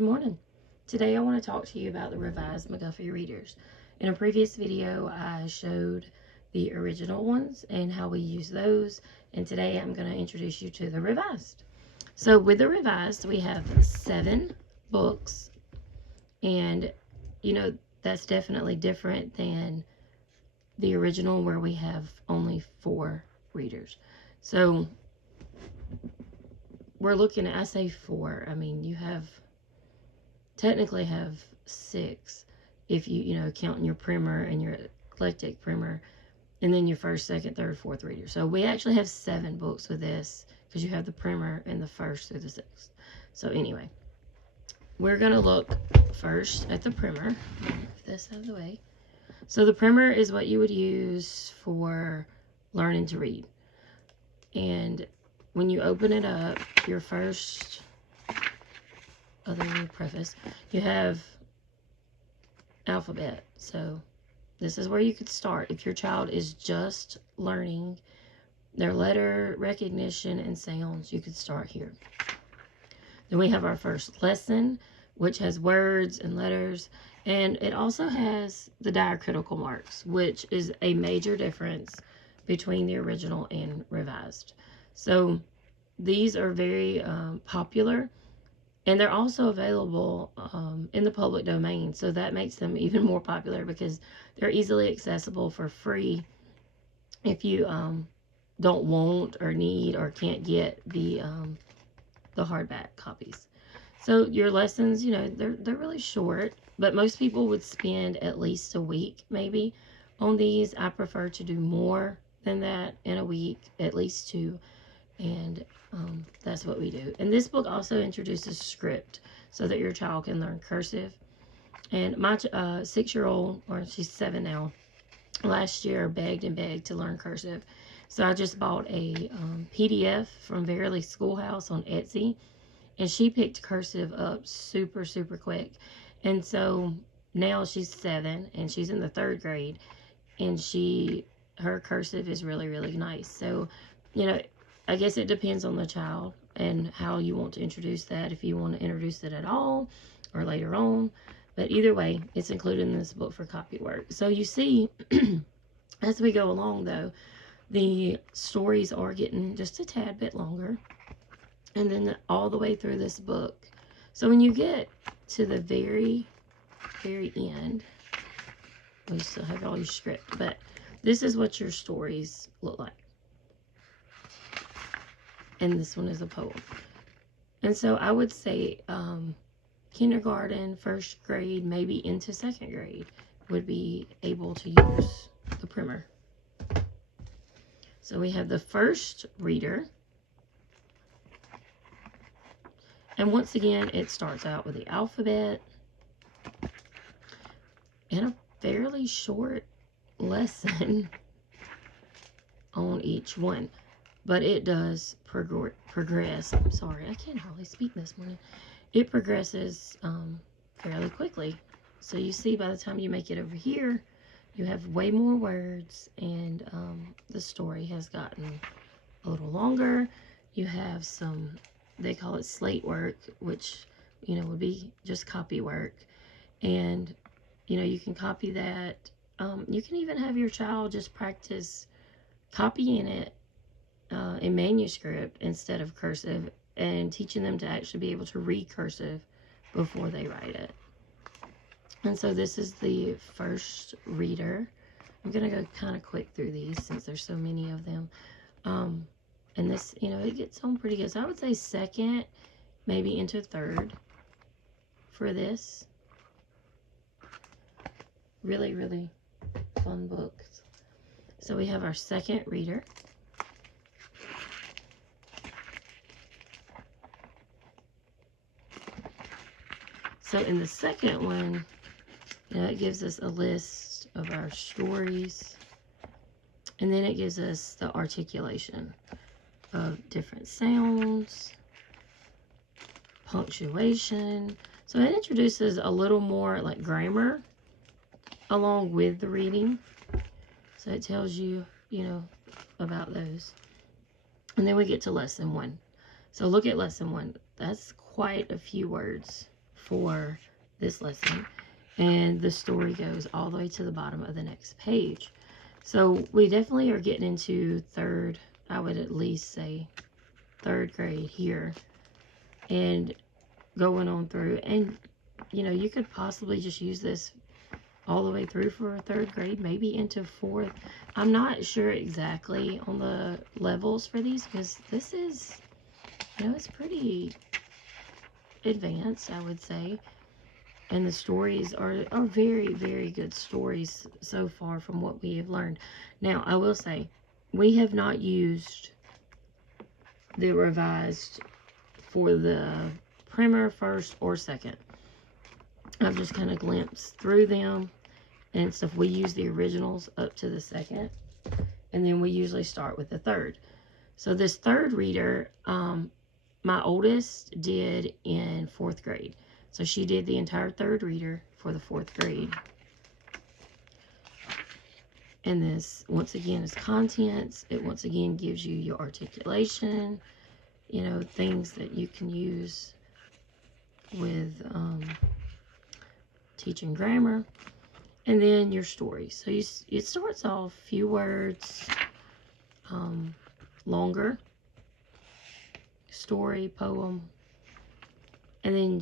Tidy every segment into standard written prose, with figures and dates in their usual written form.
Good morning. Today I want to talk to you about the revised McGuffey readers. In a previous video, I showed the original ones and how we use those, and today I'm going to introduce you to the revised. So with the revised, we have 7 books, and that's definitely different than the original where we have only 4 readers. So we're looking at, I say 4, I mean you technically have 6 if you counting your primer and your eclectic primer, and then your first, second, third, fourth reader. So we actually have 7 books with this because you have the primer and the 1st through the 6th. So anyway, we're going to look first at the primer. Move this out of the way. So the primer is what you would use for learning to read. And when you open it up, your first, other than the preface, you have alphabet. So this is where you could start if your child is just learning their letter recognition and sounds. You could start here. Then we have our first lesson, which has words and letters, and it also has the diacritical marks, which is a major difference between the original and revised. So these are very popular, and they're also available in the public domain, so that makes them even more popular because they're easily accessible for free if you don't want or need or can't get the hardback copies. So your lessons, they're really short, but most people would spend at least a week maybe on these. I prefer to do more than that in a week, at least 2. And that's what we do. And this book also introduces script so that your child can learn cursive. And my 6-year-old, or she's 7 now, last year begged and begged to learn cursive. So I just bought a PDF from Verily Schoolhouse on Etsy, and she picked cursive up super, super quick. And so now she's 7 and she's in the 3rd grade, and her cursive is really, really nice. So, I guess it depends on the child and how you want to introduce that, if you want to introduce it at all or later on. But either way, it's included in this book for copy work. So you see, as we go along, though, the stories are getting just a tad bit longer. And then all the way through this book. So when you get to the very, very end, we still have all your script, but this is what your stories look like. And this one is a poem. And so I would say kindergarten, 1st grade, maybe into 2nd grade would be able to use the primer. So we have the first reader. And once again, it starts out with the alphabet and a fairly short lesson on each one. But it does progress. I'm sorry, I can't hardly speak this morning. It progresses fairly quickly. So you see, by the time you make it over here, you have way more words, and the story has gotten a little longer. You have some, they call it slate work, which, would be just copy work. And, you can copy that. You can even have your child just practice copying it in manuscript instead of cursive, and teaching them to actually be able to read cursive before they write it. And so this is the first reader. I'm going to go kind of quick through these since there's so many of them. And this, it gets on pretty good. So I would say 2nd, maybe into 3rd for this. Really, really fun books. So we have our 2nd reader. So in the 2nd one, it gives us a list of our stories. And then it gives us the articulation of different sounds, punctuation. So it introduces a little more like grammar along with the reading. So it tells you, about those. And then we get to lesson 1. So look at lesson 1. That's quite a few words for this lesson. And the story goes all the way to the bottom of the next page. So we definitely are getting into third, I would at least say third grade here. And going on through. And, you know, you could possibly just use this all the way through for third grade, maybe into fourth. I'm not sure exactly on the levels for these, because this is, you know, it's pretty advanced, I would say. And the stories are very, very good stories so far from what we have learned. Now, I will say, we have not used the revised for the primer, first, or second. I've just kind of glimpsed through them and stuff. We use the originals up to the second, and then we usually start with the third. So this third reader, my oldest did in fourth grade. So she did the entire third reader for the fourth grade. And this, once again, is contents. It once again gives you your articulation, you know, things that you can use with teaching grammar. And then your story. So it starts off few words, longer, story, poem, and then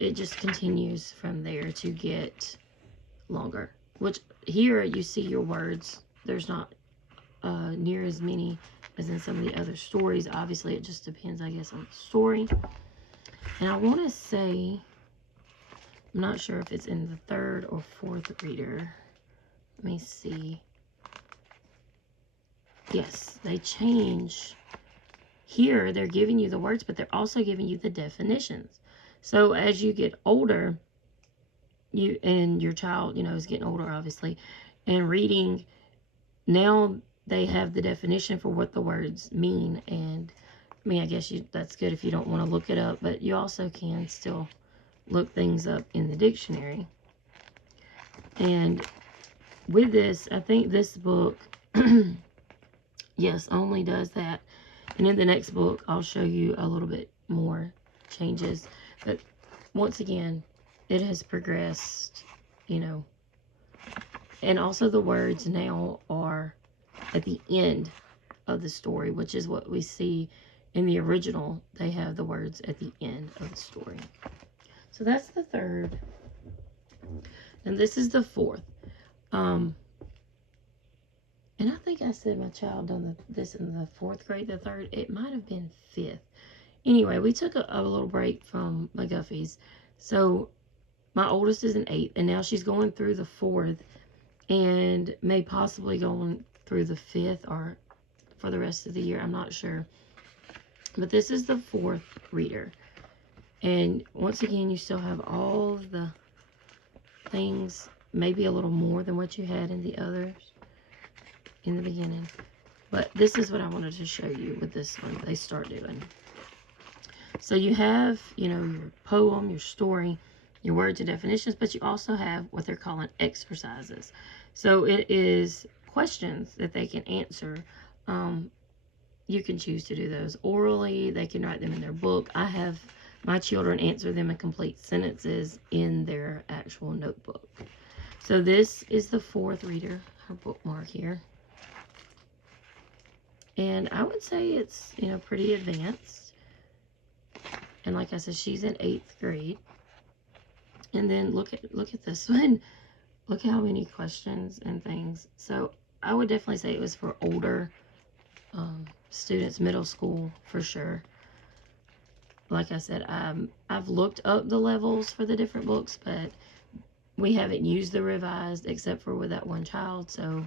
it just continues from there to get longer. Which here you see your words. There's not near as many as in some of the other stories. Obviously, it just depends, I guess, on the story. And I want to say, I'm not sure if it's in the third or fourth reader. Let me see. Yes, they change. Here, they're giving you the words, but they're also giving you the definitions. So as you get older, and your child, you know, is getting older, obviously, and reading, now they have the definition for what the words mean. And I mean, I guess that's good if you don't want to look it up, but you also can still look things up in the dictionary. And with this, I think this book, yes, only does that. And in the next book, I'll show you a little bit more changes. But once again, it has progressed, you know. And also the words now are at the end of the story, which is what we see in the original. They have the words at the end of the story. So that's the third. And this is the fourth. And I think I said my child done this in the fourth grade, the third. It might have been fifth. Anyway, we took a little break from McGuffey's. So my oldest is in eighth, and now she's going through the fourth, and may possibly going through the fifth, or for the rest of the year. I'm not sure. But this is the fourth reader. And once again, you still have all of the things, maybe a little more than what you had in the others in the beginning. But this is what I wanted to show you with this one. They start doing. So you have, you know, your poem, your story, your words and definitions, but you also have what they're calling exercises. So it is questions that they can answer. You can choose to do those orally. They can write them in their book. I have my children answer them in complete sentences in their actual notebook. So this is the fourth reader, her bookmark here. And I would say it's, you know, pretty advanced. And like I said, she's in 8th grade. And then look at this one. Look how many questions and things. So I would definitely say it was for older students, middle school for sure. Like I said, I've looked up the levels for the different books, but we haven't used the revised except for with that one child, so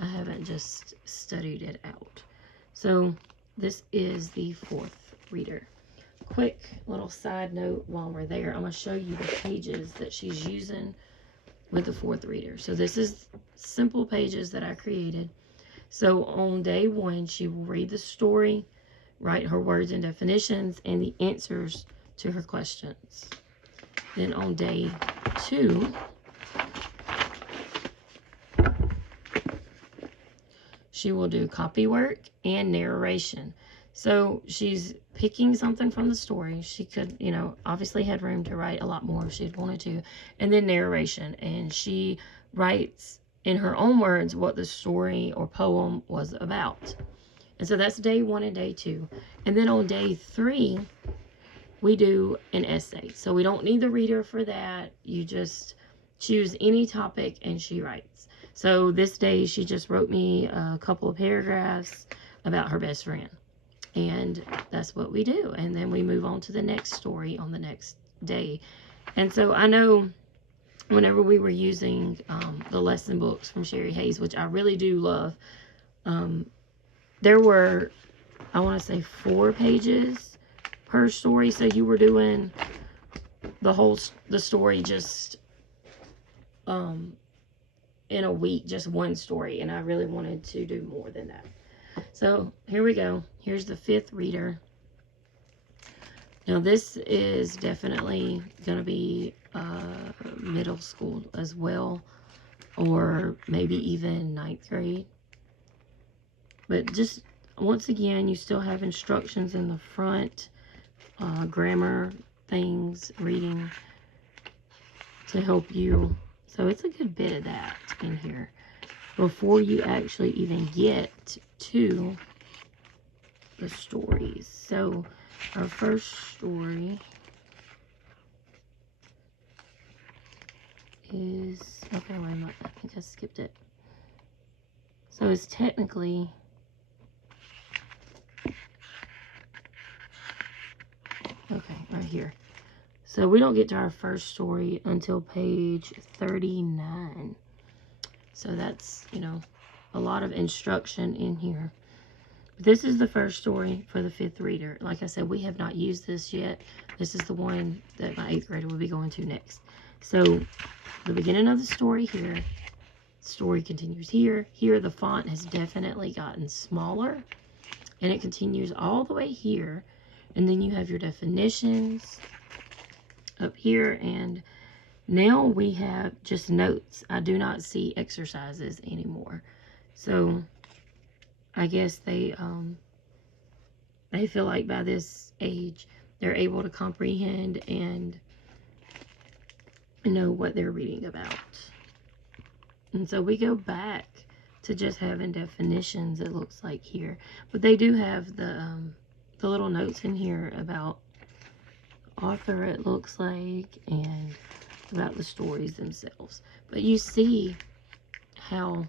I haven't just studied it out. So this is the fourth reader. Quick little side note while we're there, I'm going to show you the pages that she's using with the fourth reader. So this is simple pages that I created. So on day 1, she will read the story, write her words and definitions, and the answers to her questions. Then on day 2, she will do copy work and narration. So she's picking something from the story. She could, you know, obviously had room to write a lot more if she'd wanted to. And then narration. And she writes in her own words what the story or poem was about. And so that's day 1 and day 2. And then on day 3, we do an essay. So we don't need the reader for that. You just choose any topic and she writes. So this day she just wrote me a couple of paragraphs about her best friend. And that's what we do. And then we move on to the next story on the next day. And so I know whenever we were using the lesson books from Sherry Hayes, which I really do love, there were, I want to say, 4 pages per story. So you were doing the story just in a week, just one story. And I really wanted to do more than that. So here we go. Here's the 5th reader. Now this is definitely going to be middle school as well, or maybe even 9th grade. But just once again, you still have instructions in the front, grammar things, reading to help you. So it's a good bit of that in here before you actually even get to the stories. So our first story is, okay, wait a minute, I think I skipped it. So it's technically, okay, right here. So we don't get to our first story until page 39. So that's, you know, a lot of instruction in here. This is the first story for the 5th reader. Like I said, we have not used this yet. This is the one that my 8th grader will be going to next. So the beginning of the story here, story continues here. Here the font has definitely gotten smaller, and it continues all the way here. And then you have your definitions up here, and now we have just notes. I do not see exercises anymore. So I guess they feel like by this age they're able to comprehend and know what they're reading about. And so we go back to just having definitions, it looks like here. But they do have the little notes in here about author, it looks like, and about the stories themselves. But you see how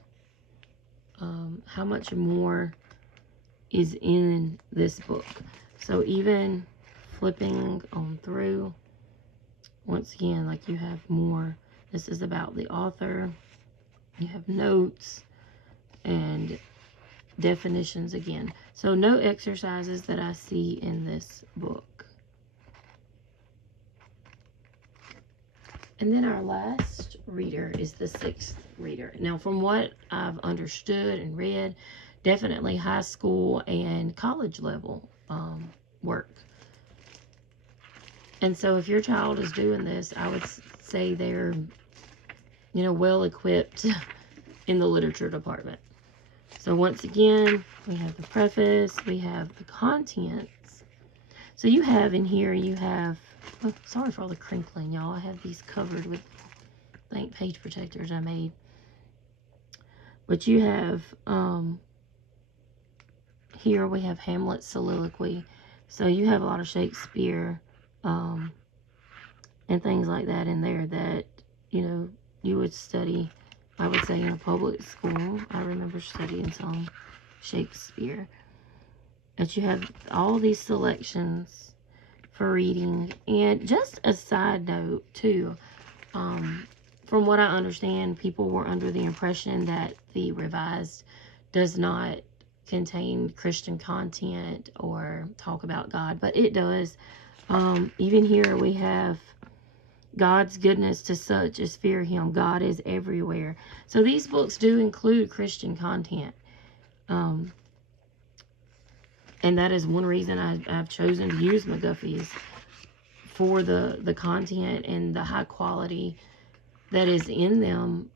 much more is in this book. So even flipping on through, once again, like you have more. This is about the author. You have notes and definitions again. So no exercises that I see in this book. And then our last reader is the 6th reader. Now, from what I've understood and read, definitely high school and college level work. And so if your child is doing this, I would say they're, you know, well equipped in the literature department. So once again, we have the preface, we have the contents. So you have in here, you have, oh, sorry for all the crinkling, y'all. I have these covered with, I think, page protectors I made. But you have, here we have Hamlet's soliloquy. So you have a lot of Shakespeare and things like that in there that, you know, you would study, I would say, in a public school. I remember studying some Shakespeare. But you have all these selections for reading. And just a side note, too, from what I understand, people were under the impression that the Revised does not contain Christian content or talk about God, but it does. Even here we have God's goodness to such as fear him. God is everywhere. So these books do include Christian content. And that is one reason I've chosen to use McGuffey's, for the content and the high quality that is in them.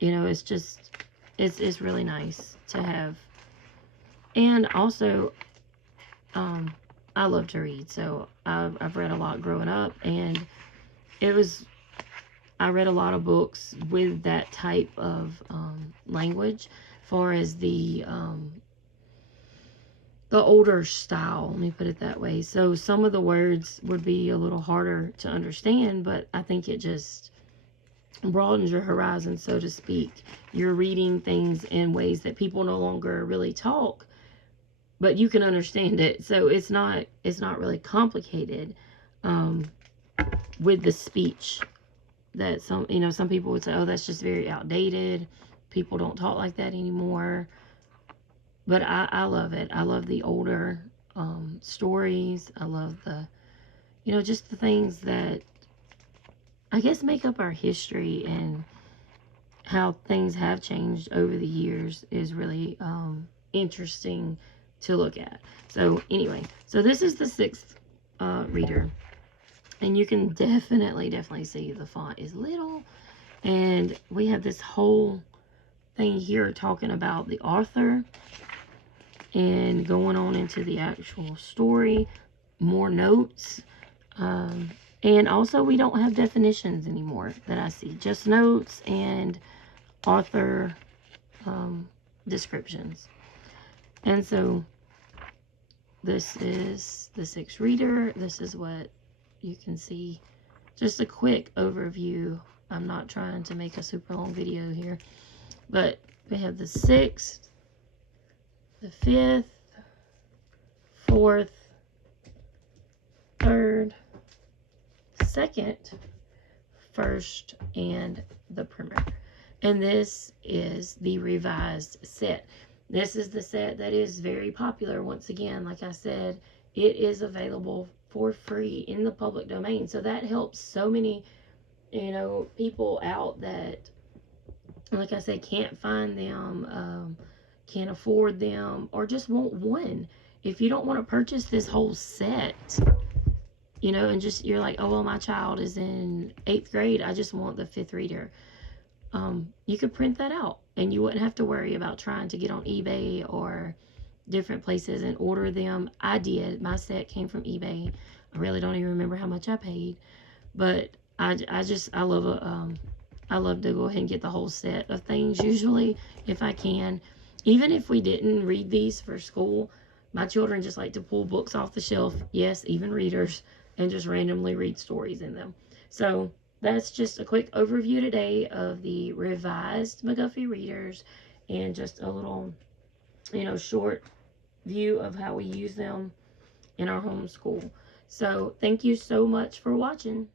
You know, it's just, it's really nice to have. And also, I love to read, so I've read a lot growing up, and I read a lot of books with that type of language, as far as the older style, let me put it that way. So some of the words would be a little harder to understand, but I think it just broadens your horizon, so to speak. You're reading things in ways that people no longer really talk, but you can understand it. So it's not really complicated with the speech that some people would say, oh, that's just very outdated. People don't talk like that anymore. But I love it. I love the older stories. I love the, just the things that I guess make up our history, and how things have changed over the years is really interesting to look at. So anyway, so this is the 6th reader. And you can definitely see the font is little. And we have this whole thing here talking about the author and going on into the actual story, more notes. And also we don't have definitions anymore that I see, just notes and author descriptions. And so this is the 6th reader. This is what you can see. Just a quick overview. I'm not trying to make a super long video here, but we have the 6th, the 5th, 4th, 3rd, 2nd, 1st, and the primer. And this is the revised set. This is the set that is very popular. Once again, like I said, it is available for free in the public domain. So that helps so many, people out that, like I said, can't find them, can't afford them, or just want one. If you don't want to purchase this whole set, and just, you're like, oh, well, my child is in 8th grade, I just want the 5th reader. You could print that out, and you wouldn't have to worry about trying to get on eBay or different places and order them. I did. My set came from eBay. I really don't even remember how much I paid, but I love to go ahead and get the whole set of things usually if I can. Even if we didn't read these for school, my children just like to pull books off the shelf, yes, even readers, and just randomly read stories in them. So that's just a quick overview today of the revised McGuffey readers, and just a little, short view of how we use them in our homeschool. So thank you so much for watching.